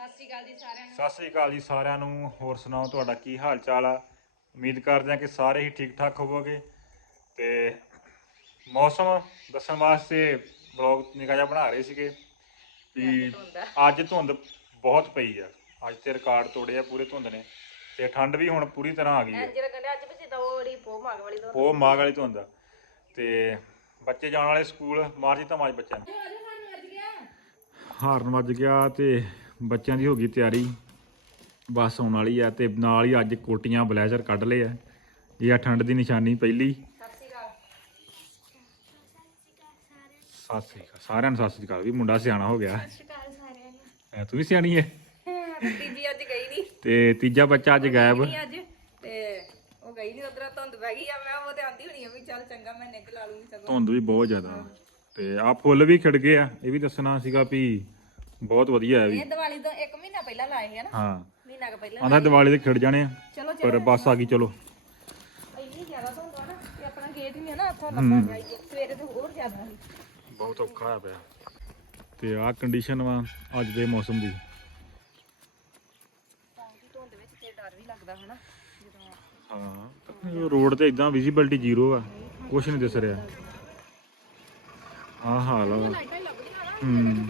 ਸਤਿ ਸ਼੍ਰੀ ਅਕਾਲ ਜੀ ਸਾਰਿਆਂ ਨੂੰ। ਸਤਿ ਸ੍ਰੀ ਅਕਾਲ ਜੀ ਸਾਰਿਆਂ ਨੂੰ। ਹੋਰ ਸੁਣਾਓ ਤੁਹਾਡਾ ਕੀ ਹਾਲ ਚਾਲ ਆ? ਉਮੀਦ ਕਰਦੇ ਹਾਂ ਕਿ ਸਾਰੇ ਹੀ ਠੀਕ ਠਾਕ ਹੋਵੋਗੇ। ਤੇ ਮੌਸਮ ਦੱਸਣ ਵਾਸਤੇ ਵਲੌਗ ਨਿਕਾ ਜਿਹਾ ਬਣਾ ਰਹੇ ਸੀਗੇ ਵੀ ਅੱਜ ਧੁੰਦ ਬਹੁਤ ਪਈ ਆ। ਅੱਜ ਤੇ ਰਿਕਾਰਡ ਤੋੜੇ ਆ ਪੂਰੇ ਧੁੰਦ ਨੇ। ਤੇ ਠੰਡ ਵੀ ਹੁਣ ਪੂਰੀ ਤਰ੍ਹਾਂ ਆ ਗਈ ਹੈ ਜਿਹੜਾ ਕਹਿੰਦੇ ਅੱਜ ਵੀ ਜਿੱਦਾਂ ਉਹ ਬੜੀ ਪੋ ਮਾਗ ਵਾਲੀ ਦੋ ਉਹ ਮਾਗ ਵਾਲੀ ਧੁੰਦ ਆ। ਤੇ ਬੱਚੇ ਜਾਣ ਵਾਲੇ ਸਕੂਲ ਮਾਰਜੀ ਤਾਂ ਮਾਜ ਬੱਚਿਆਂ ਨੂੰ। ਹਾਰਨ ਵੱਜ ਗਿਆ ਤੇ ਬੱਚਿਆਂ ਦੀ ਹੋ ਗਈ ਤਿਆਰੀ ਬੱਸ ਆਉਣ ਵਾਲੀ ਆ ਤੇ ਨਾਲ ਹੀ ਅੱਜ ਕੋਟੀਆਂ ਬਲੇਜ਼ਰ ਕੱਢ ਲਏ ਆ। ਇਹ ਆ ਠੰਡ ਦੀ ਨਿਸ਼ਾਨੀ ਪਹਿਲੀ। ਸਤਿ ਸ਼੍ਰੀ ਅਕਾਲ ਸਾਰਿਆਂ ਨੂੰ ਸਤਿ ਸ੍ਰੀ ਅਕਾਲ। ਵੀ ਮੁੰਡਾ ਸਿਆਣਾ ਹੋ ਗਿਆ। ਸ਼ਿਕਾਰ ਸਾਰਿਆਂ ਨੂੰ। ਐ ਤੂੰ ਵੀ ਸਿਆਣੀ ਐ? ਤੀਜੀ ਅੱਜ ਗਈ ਨਹੀਂ ਤੇ ਤੀਜਾ ਬੱਚਾ ਅੱਜ ਗਾਇਬ। ਨਹੀਂ ਅੱਜ ਤੇ ਉਹ ਗਈ ਨਹੀਂ ਉਧਰ ਧੁੰਦ ਪੈ ਗਈ ਆ। ਮੈਂ ਉਹ ਤੇ ਆਂਦੀ ਹੋਣੀ ਆ ਵੀ ਚੱਲ ਚੰਗਾ ਮੈਂ ਨਿਕਲ ਲਾ ਲੂੰਗੀ ਸਗੋਂ। ਧੁੰਦ ਵੀ ਬਹੁਤ ਜ਼ਿਆਦਾ। ਤੇ ਆ ਫੁੱਲ ਵੀ ਖਿੜ ਗਏ ਆ। ਇਹ ਵੀ ਦੱਸਣਾ ਸੀਗਾ ਵੀ ਬਹੁਤ ਵਧੀਆ ਹੈ ਵੀ। ਇਹ ਦੀਵਾਲੀ ਤੋਂ 1 ਮਹੀਨਾ ਪਹਿਲਾਂ ਲਾਏ ਹੈ ਨਾ? ਹਾਂ। ਮਹੀਨਾ ਕੁ ਪਹਿਲਾਂ ਆਂਦਾ ਦੀਵਾਲੀ ਦੇ ਖਿੜ ਜਾਣੇ ਆ। ਚਲੋ ਪਰ ਬੱਸ ਆ ਗਈ ਚਲੋ। ਇੰਨੀ ਜ਼ਿਆਦਾ ਧੁੰਦ ਆ ਨਾ ਤੇ ਆਪਣਾ ਗੇਟ ਵੀ ਆ ਨਾ ਇੱਥੋਂ ਲੱਭਾ ਜਾਈਏ। ਸਵੇਰੇ ਤੇ ਹੋਰ ਜ਼ਿਆਦਾ ਸੀ। ਬਹੁਤ ਔਖਾ ਹੋਇਆ ਪਿਆ। ਤੇ ਆਹ ਕੰਡੀਸ਼ਨ ਵਾ ਅੱਜ ਦੇ ਮੌਸਮ ਦੀ। ਤਾਂ ਦੀ ਧੁੰਦ ਵਿੱਚ ਤੇ ਡਰ ਵੀ ਲੱਗਦਾ ਹਨਾ ਜਦੋਂ ਹਾਂ। ਰੋਡ ਤੇ ਇਦਾਂ ਵਿਜ਼ਿਬਿਲਟੀ ਜ਼ੀਰੋ ਆ। ਕੁਝ ਨਹੀਂ ਦਿਸ ਰਿਹਾ। ਆਹ ਹਾਲ ਆ। ਹੂੰ।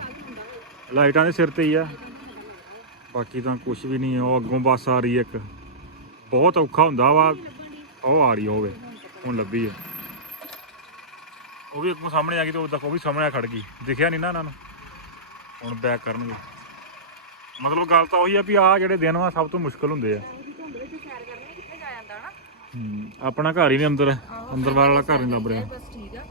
ਲਾਈਟਾਂ ਦੇ ਸਿਰ ਤੇ ਹੀ ਆ। ਬਾਕੀ ਤਾਂ ਕੁਝ ਵੀ ਨਹੀਂ ਉਹ ਅੱਗੋਂ ਬੱਸ ਆ ਰਹੀ ਇੱਕ। ਬਹੁਤ ਔਖਾ ਹੁੰਦਾ ਵਾ ਉਹ ਆ ਰਹੀ ਹੋਵੇ ਹੁਣ ਲੱਭੀ ਆ। ਉਹ ਵੀ ਅੱਗੋਂ ਸਾਹਮਣੇ ਆ ਗਈ ਤੇ ਉਹ ਦੇਖੋ ਵੀ ਸਾਹਮਣੇ ਆ ਖੜ ਗਈ। ਦਿਖਿਆ ਨਹੀਂ ਨਾ ਇਹਨਾਂ ਨੂੰ। ਹੁਣ ਬੈਕ ਕਰਨਗੇ। ਮਤਲਬ ਗੱਲ ਤਾਂ ਉਹੀ ਆ ਵੀ ਆ ਜਿਹੜੇ ਦਿਨ ਵਾ ਸਭ ਤੋਂ ਮੁਸ਼ਕਲ ਹੁੰਦੇ ਆ। ਆਪਣਾ ਘਰ ਹੀ ਨਹੀਂ ਅੰਦਰ। ਅੰਦਰ ਵਾਲਾ ਘਰ ਨਹੀਂ ਲੱਭ ਰਿਹਾ ਬਸ ਠੀਕ ਆ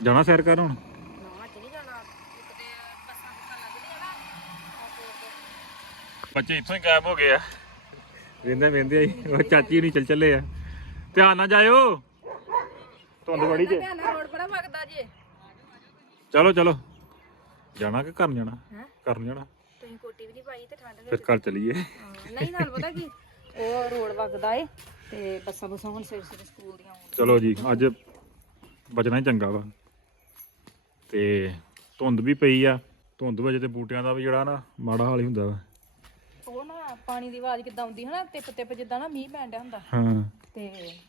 ਜਾਣਾ ਸੈਰ ਕਰ ਹੁਣ? ਨਾ ਅੱਜ ਨਹੀਂ ਜਾਣਾ ਇੱਕ ਤੇ ਬੱਸਾਂ ਬੁੱਸਾਂ ਲੱਗਦੀਆਂ ਨਾ ਬੱਚੇ ਇੱਥੋਂ ਹੀ ਗਾਇਬ ਹੋ ਗਏ ਆ। ਵੇਂਦੇ ਵੇਂਦੇ ਆਈ ਉਹ ਚਾਚੀ ਨਹੀਂ ਚੱਲ ਚੱਲੇ ਆ। ਧਿਆਨ ਨਾਲ ਜਾਇਓ। ਧੁੰਦ ਬੜੀ ਜੇ। ਧਿਆਨ ਨਾਲ ਰੋਡ ਪਰ ਵਗਦਾ ਜੇ। ਚਲੋ ਚਲੋ। ਜਾਣਾ ਕਿ ਘਰ ਨੂੰ ਜਾਣਾ? ਹੈਂ? ਘਰ ਨੂੰ ਜਾਣਾ। ਤੁਸੀਂ ਕੋਟੀ ਵੀ ਨਹੀਂ ਪਾਈ ਤੇ ਠੰਡ ਫਿਰ ਵਿੱਚ ਘਰ ਚਲੀਏ। ਹਾਂ, ਨਹੀਂ ਨਾਲ ਪਤਾ ਕੀ ਉਹ ਰੋਡ ਵਗਦਾ ਏ ਤੇ ਬੱਸਾਂ ਬੁੱਸਾਂ ਹੁਣ ਸਵੇਰੇ ਸਵੇਰੇ ਸਕੂਲ ਦੀਆਂ ਆਉਣ। ਚਲੋ ਜੀ ਅੱਜ ਬਚਣਾ ਹੀ ਚੰਗਾ ਵਾ। ਤੇ ਧੁੰਦ ਵੀ ਪਈ ਆ। ਧੁੰਦ ਵਿੱਚ ਤੇ ਬੂਟਿਆਂ ਦਾ ਵੀ ਜਿਹੜਾ ਨਾ ਮਾੜਾ ਹਾਲ ਹੀ ਹੁੰਦਾ ਵਾ। ਉਹ ਨਾ ਪਾਣੀ ਦੀ ਆਵਾਜ਼ ਕਿੱਦਾਂ ਆਉਂਦੀ ਹਨਾ ਟਿਪ ਟਿਪ ਜਿੱਦਾਂ ਨਾ ਮੀਂਹ ਪੈਣ ਡਿਆ ਹੁੰਦਾ। ਹਾਂ। ਤੇ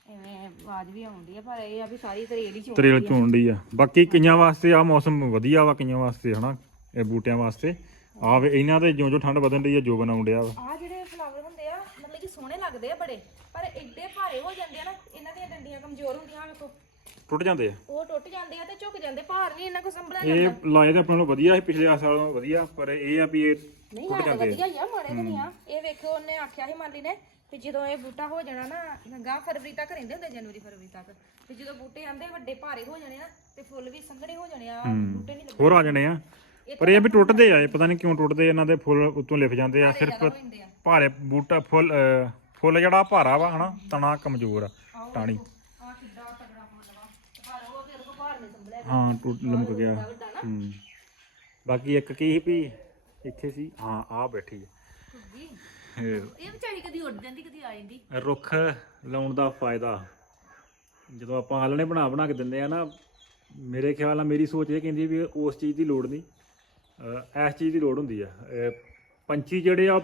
ਐਵੇਂ ਆਵਾਜ਼ ਵੀ ਆਉਂਦੀ ਆ ਪਰ ਇਹ ਆ ਵੀ ਸਾਰੀ ਤਰੇਲ ਹੀ ਚੋਂ ਤਰੇਲ ਚੋਣ ਆ। ਬਾਕੀ ਕਈਆਂ ਵਾਸਤੇ ਆ ਮੌਸਮ ਵਧੀਆ ਵਾ ਕਈਆਂ ਵਾਸਤੇ ਹਨਾ ਇਹ ਬੂਟਿਆਂ ਵਾਸਤੇ। ਆ ਵੇ ਇਹਨਾਂ ਦੇ ਜਿਉਂ ਜਿਉਂ ਠੰਡ ਵਧਣ ਰਹੀ ਆ ਜੋ ਬਣਾਉਣ ਡਿਆ ਵਾ। ਆ ਜਿਹੜੇ ਫਲਾਵਰ ਹੁੰਦੇ ਆ ਮਤਲਬ ਕਿ ਸੋਹਣੇ ਲੱਗਦੇ ਆ ਬੜੇ ਪਰ ਐਡੇ ਭਾਰੇ ਹੋ ਜਾਂਦੇ ਆ ਨਾ ਇਹਨਾਂ ਦੀਆਂ ਡੰਡੀਆਂ ਕਮਜ਼ੋਰ ਹੁੰਦੀਆਂ ਵੇਖੋ। ਟੁੱਟ ਜਾਂਦੇ ਆ। ਉਹ ਟੁੱਟ ਜਾਂਦੇ ਆ ਤੇ ਝੁਕ ਜਾਂਦੇ ਭਾਰ ਨਹੀਂ ਇਹਨਾਂ ਕੋ ਸੰਭਲਿਆ ਇਹ ਲਾਏ ਤੇ ਆਪਣੇ ਨੂੰ ਵਧੀਆ ਸੀ ਪਿਛਲੇ ਸਾਲ ਨਾਲੋਂ ਵਧੀਆ ਪਰ ਇਹ ਆ ਵੀ ਇਹ ਨਹੀਂ ਟੁੱਟ ਹੈ ਜਾਂਦੇ ਆ। ਵਧੀਆ ਹੀ ਆ ਮਾੜੇ ਤਾਂ ਨਹੀਂ ਆ। ਇਹ ਵੇਖੋ ਉਹਨੇ ਆਖਿਆ ਸੀ ਮਾਲੀ ਨੇ ਵੀ ਜਦੋਂ ਇਹ ਬੂਟਾ ਹੋ ਜਾਣਾ ਨਾ ਗਾਂ ਫਰਵਰੀ ਤੱਕ ਰਹਿੰਦੇ ਹੁੰਦੇ ਜਨਵਰੀ ਫਰਵਰੀ ਤੱਕ ਤੇ ਜਦੋਂ ਬੂਟੇ ਆਂਦੇ ਵੱਡੇ ਭਾਰੇ ਹੋ ਜਾਣੇ ਨਾ ਤੇ ਫੁੱਲ ਵੀ ਸੰਘਣੇ ਹੋ ਜਾਣੇ ਆ ਬੂਟੇ ਨਹੀਂ ਹੋਰ ਆ ਜਾਣੇ ਆ। ਪਰ ਇਹ ਵੀ ਟੁੱਟਦੇ ਆ ਇਹ ਪਤਾ ਨਹੀਂ ਕਿਉਂ ਟੁੱਟਦੇ ਇਹਨਾਂ ਦੇ ਫੁੱਲ ਉੱਤੋਂ ਲਿਫ ਜਾਂਦੇ ਆ ਸਿਰਫ ਆ। ਭਾਰੇ ਬੂਟਾ ਫੁੱਲ ਅਹ, ਫੁੱਲ ਜਿਹੜਾ ਭਾਰਾ ਵਾ ਹਨਾ ਤਣਾ ਕਮਜ਼ੋਰ ਆ ਟਾਣੀ ਆ ਕਿੱਡਾ ਤਗੜਾ ਫੁੱਲ ਵਾ ਪਰ ਉਹ ਸੰਭਲਿਆ ਹਾਂ ਟੁੱਟ ਲਮਕ ਗਿਆ। ਹੂੰ। ਬਾਕੀ ਇੱਕ ਕੀ ਸੀ ਵੀ ਇੱਥੇ ਸੀ? ਹਾਂ ਆ ਬੈਠੀ ਜੀ ਹੈ ਇਹ ਵਿਚਾਰੀ ਕਦੀ ਉੱਡ ਜਾਂਦੀ ਕਦੀ ਆ ਜਾਂਦੀ। ਰੁੱਖ ਲਾਉਣ ਦਾ ਫਾਇਦਾ। ਜਦੋਂ ਆਪਾਂ ਆਲਣੇ ਬਣਾ ਬਣਾ ਕੇ ਦਿੰਦੇ ਆ ਨਾ ਮੇਰੇ ਖਿਆਲ ਨਾਲ ਮੇਰੀ ਸੋਚ ਇਹ ਕਹਿੰਦੀ ਵੀ ਉਸ ਚੀਜ਼ ਦੀ ਲੋੜ ਨਹੀਂ। ਅਹ ਇਸ ਚੀਜ਼ ਦੀ ਲੋੜ ਹੁੰਦੀ ਆ। ਅਹ ਪੰਛੀ ਜਿਹੜੇ ਆ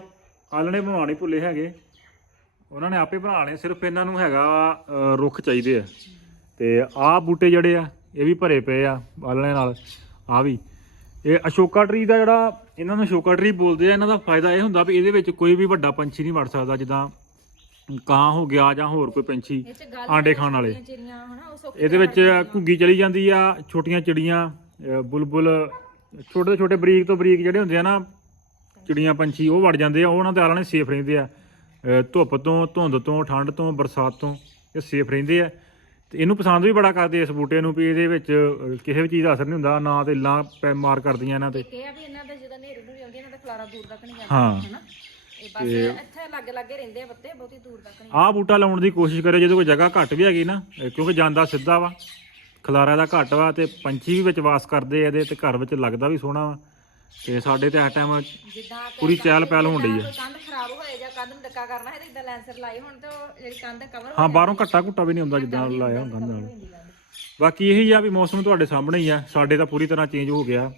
ਆਲਣੇ ਬਣਾਉਣੇ ਭੁੱਲੇ ਹੈਗੇ। ਉਹਨਾਂ ਨੇ ਆਪੇ ਬਣਾਉਣੇ ਸਿਰਫ ਇਹਨਾਂ ਨੂੰ ਹੈਗਾ ਅਹ ਰੁੱਖ ਚਾਹੀਦੇ ਆ। ਤੇ ਆਹ ਬੂਟੇ ਜਿਹੜੇ ਆ ਇਹ ਵੀ ਭਰੇ ਪਏ ਆ ਆਲਣੇ ਨਾਲ। ਆ ਵੀ। ਇਹ ਅਸ਼ੋਕਾ ਟਰੀ ਦਾ ਜਿਹੜਾ ਇਹਨਾਂ ਨੂੰ ਅਸ਼ੋਕਾ ਟਰੀ ਬੋਲਦੇ ਆ ਇਹਨਾਂ ਦਾ ਫਾਇਦਾ ਇਹ ਹੁੰਦਾ ਵੀ ਇਹਦੇ ਵਿੱਚ ਕੋਈ ਵੀ ਵੱਡਾ ਪੰਛੀ ਨਹੀਂ ਵੜ ਸਕਦਾ ਜਿੱਦਾਂ ਕਾਂ ਹੋ ਗਿਆ ਜਾਂ ਹੋਰ ਕੋਈ ਪੰਛੀ ਆਂਡੇ ਖਾਣ ਵਾਲੇ। ਇਹਦੇ ਵਿੱਚ ਘੁੱਗੀ ਚਲੀ ਜਾਂਦੀ ਆ ਛੋਟੀਆਂ ਚਿੜੀਆਂ ਬੁਲਬੁਲ ਛੋਟੇ ਛੋਟੇ ਬਰੀਕ ਤੋਂ ਬਰੀਕ ਜਿਹੜੇ ਹੁੰਦੇ ਆ ਨਾ ਚਿੜੀਆਂ ਪੰਛੀ ਉਹ ਵੜ ਜਾਂਦੇ ਆ ਉਹ ਉਹਨਾਂ ਦੇ ਆਲਣੇ ਸੇਫ ਰਹਿੰਦੇ ਆ। ਧੁੱਪ ਤੋਂ ਧੁੰਦ ਤੋਂ ਠੰਡ ਤੋਂ ਬਰਸਾਤ ਤੋਂ ਇਹ ਸੇਫ ਰਹਿੰਦੇ ਆ। ਤੇ ਇਹਨੂੰ ਪਸੰਦ ਵੀ ਬੜਾ ਕਰਦੇ ਇਸ ਬੂਟੇ ਨੂੰ ਵੀ ਇਹਦੇ ਵਿੱਚ ਕਿਸੇ ਵੀ ਚੀਜ਼ ਦਾ ਅਸਰ ਨਹੀਂ ਹੁੰਦਾ ਨਾ ਤੇ ਲਾਂ ਪੈ ਮਾਰ ਕਰਦੀਆਂ ਇਹਨਾਂ ਤੇ। ਇਹ ਆ ਵੀ ਇਹਨਾਂ ਦਾ ਜਦੋਂ ਨੇਰੀ ਨੂੰ ਆਉਂਦੀ ਇਹਨਾਂ ਦਾ ਖਲਾਰਾ ਦੂਰ ਤੱਕ ਨਹੀਂ ਜਾਂਦਾ ਹਾਂ। ਹਨਾ? ਇਹ ਬਸ ਇੱਥੇ ਲੱਗੇ ਲੱਗੇ ਰਹਿੰਦੇ ਆ ਬੱਤੇ ਬਹੁਤੀ ਦੂਰ ਤੱਕ ਨਹੀਂ। ਆਹ ਬੂਟਾ ਲਾਉਣ ਦੀ ਕੋਸ਼ਿਸ਼ ਕਰਿਓ ਜਦੋਂ ਕੋਈ ਜਗ੍ਹਾ ਘੱਟ ਵੀ ਹੈਗੀ ਨਾ ਕਿਉਂਕਿ ਜਾਂਦਾ ਸਿੱਧਾ ਵਾ ਖਲਾਰਾ ਦਾ ਘੱਟ ਵਾ ਤੇ ਪੰਛੀ ਵੀ ਵਿੱਚ ਵਾਸ ਕਰਦੇ ਆ ਇਹਦੇ ਤੇ ਘਰ ਵਿੱਚ ਲੱਗਦਾ ਵੀ ਸੋਹਣਾ ਵਾ। ਤੇ ਸਾਡੇ ਤੇ ਇਸ ਟਾਈਮ ਜਿੱਦਾਂ ਪੂਰੀ ਚਹਿਲ ਪਹਿਲ ਹੋਣ ਡਈ ਆ। ਕੰਧ ਖਰਾਬ ਹੋਏ ਜਾਂ ਕੰਧ ਨੂੰ ਡੱਕਾ ਕਰਨਾ ਹੈ ਤੇ ਇਦਾਂ ਲੈਂਸਰ ਲਾਏ ਹੁਣ ਤੇ ਉਹ ਜਿਹੜੀ ਕੰਧ ਕਵਰ ਹਾਂ ਬਾਹਰੋਂ ਘੱਟਾ ਘੁੱਟਾ ਵੀ ਨਹੀਂ ਹੁੰਦਾ ਜਿੱਦਾਂ ਲਾਇਆ ਹੁੰਦਾ ਨਾਲ। ਬਾਕੀ ਇਹੀ ਆ ਵੀ ਮੌਸਮ ਤੁਹਾਡੇ ਸਾਹਮਣੇ ਹੀ ਆ। ਸਾਡੇ ਤਾਂ ਪੂਰੀ ਤਰ੍ਹਾਂ ਚੇਂਜ ਹੋ ਗਿਆ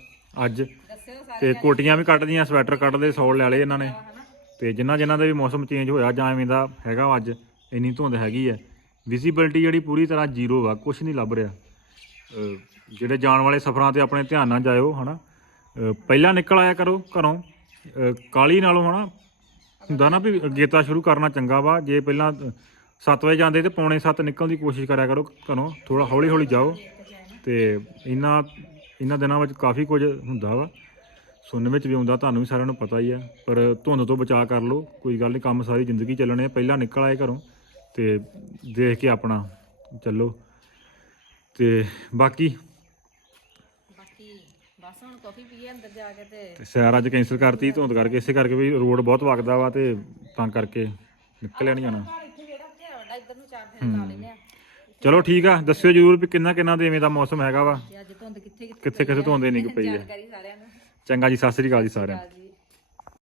ਅੱਜ। ਦੱਸਿਓ ਸਾਰੇ ਤੇ ਕੋਟੀਆਂ ਵੀ ਕੱਟਦੀਆਂ ਸਵੈਟਰ ਕੱਟਦੇ ਸੌਲ ਲੈ ਲਏ ਇਹਨਾਂ ਨੇ। ਹਨਾ। ਤੇ ਜਿਨ੍ਹਾਂ ਜਿਨ੍ਹਾਂ ਦਾ ਵੀ ਮੌਸਮ ਚੇਂਜ ਹੋਇਆ ਜਾਂ ਐਵੇਂ ਦਾ ਹੈਗਾ ਵਾ ਅੱਜ ਇੰਨੀ ਧੁੰਦ ਹੈਗੀ ਹੈ ਵਿਜ਼ਿਬਿਲਟੀ ਜਿਹੜੀ ਪੂਰੀ ਤਰ੍ਹਾਂ ਜ਼ੀਰੋ ਆ ਕੁਝ ਨਹੀਂ ਲੱਭ ਰਿਹਾ। ਅਹ ਜਿਹੜੇ ਜਾਣ ਵਾਲੇ ਸਫ਼ਰਾਂ ਤੇ ਆਪਣੇ ਧਿਆਨ ਨਾਲ ਜਾਇਓ ਹਨਾ। ਪਹਿਲਾਂ ਨਿਕਲ ਆਇਆ ਕਰੋ ਘਰੋਂ। ਅਹ ਕਾਲੀ ਨਾਲੋਂ ਹਨਾ, ਹੁੰਦਾ ਨਾ ਵੀ ਗੇਤਾ ਸ਼ੁਰੂ ਕਰਨਾ ਚੰਗਾ ਵਾ। ਜੇ ਪਹਿਲਾਂ 7 ਵਜੇ ਜਾਂਦੇ ਤੇ ਪੌਣੇ 7 ਨਿਕਲਣ ਦੀ ਕੋਸ਼ਿਸ਼ ਕਰਿਆ ਕਰੋ ਘਰੋਂ। ਥੋੜਾ ਹੌਲੀ ਹੌਲੀ ਜਾਓ। ਤੇ ਇਹਨਾਂ ਇਹਨਾਂ ਦਿਨਾਂ ਵਿੱਚ ਕਾਫੀ ਕੁਝ ਹੁੰਦਾ ਵਾ। ਸੁਣਨ ਵਿੱਚ ਵੀ ਆਉਂਦਾ, ਤੁਹਾਨੂੰ ਵੀ ਸਾਰਿਆਂ ਨੂੰ ਪਤਾ ਹੀ ਆ। ਪਰ ਧੁੰਦ ਤੋਂ ਬਚਾਅ ਕਰ ਲਓ। ਕੋਈ ਗੱਲ ਨਹੀਂ ਕੰਮ ਸਾਰੀ ਜ਼ਿੰਦਗੀ ਚੱਲਣੇ ਆ। ਪਹਿਲਾਂ ਨਿਕਲ ਆਏ ਘਰੋਂ ਤੇ ਦੇਖ ਕੇ ਆਪਣਾ ਚੱਲੋ। ਤੇ ਬਾਕੀ ਬਸ ਹੁਣ ਕਾਫੀ ਪੀਏ ਅੰਦਰ ਜਾ ਕੇ ਤੇ ਤੇ ਸੈਰ ਅੱਜ ਕੈਂਸਲ ਕਰਤੀ ਧੁੰਦ ਕਰਕੇ ਇਸੇ ਕਰਕੇ ਵੀ ਰੋਡ ਬਹੁਤ ਵਗਦਾ ਵਾ ਤੇ ਤਾਂ ਕਰਕੇ ਨਿਕਲਿਆ ਨਹੀਂ ਜਾਣਾ। ਘਰ ਇੱਥੇ ਜਿਹੜਾ ਬਥੇਰਾ ਵੱਡਾ ਇੱਧਰ ਨੂੰ ਚਾਰ ਫੇਰ ਲਾ ਲੈਨੇ ਆ। ਚਲੋ ਠੀਕ ਆ ਦੱਸਿਓ ਜਰੂਰ ਵੀ ਕਿੰਨਾ ਕਿੰਨਾ ਦੇ ਐਵੇਂ ਦਾ ਮੌਸਮ ਹੈਗਾ ਵਾ। ਤੇ ਅੱਜ ਧੁੰਦ ਕਿੱਥੇ ਕਿੱਥੇ ਕਿੱਥੇ ਕਿੱਥੇ ਧੁੰਦ ਕੁ ਪਈ ਹੈ ਜਾਣਕਾਰੀ ਸਾਰਿਆਂ ਨੂੰ। ਚੰਗਾ ਜੀ ਸਤਿ ਸ੍ਰੀ ਅਕਾਲ ਜੀ ਸਾਰਿਆਂ ਨੂੰ। ਜੀ।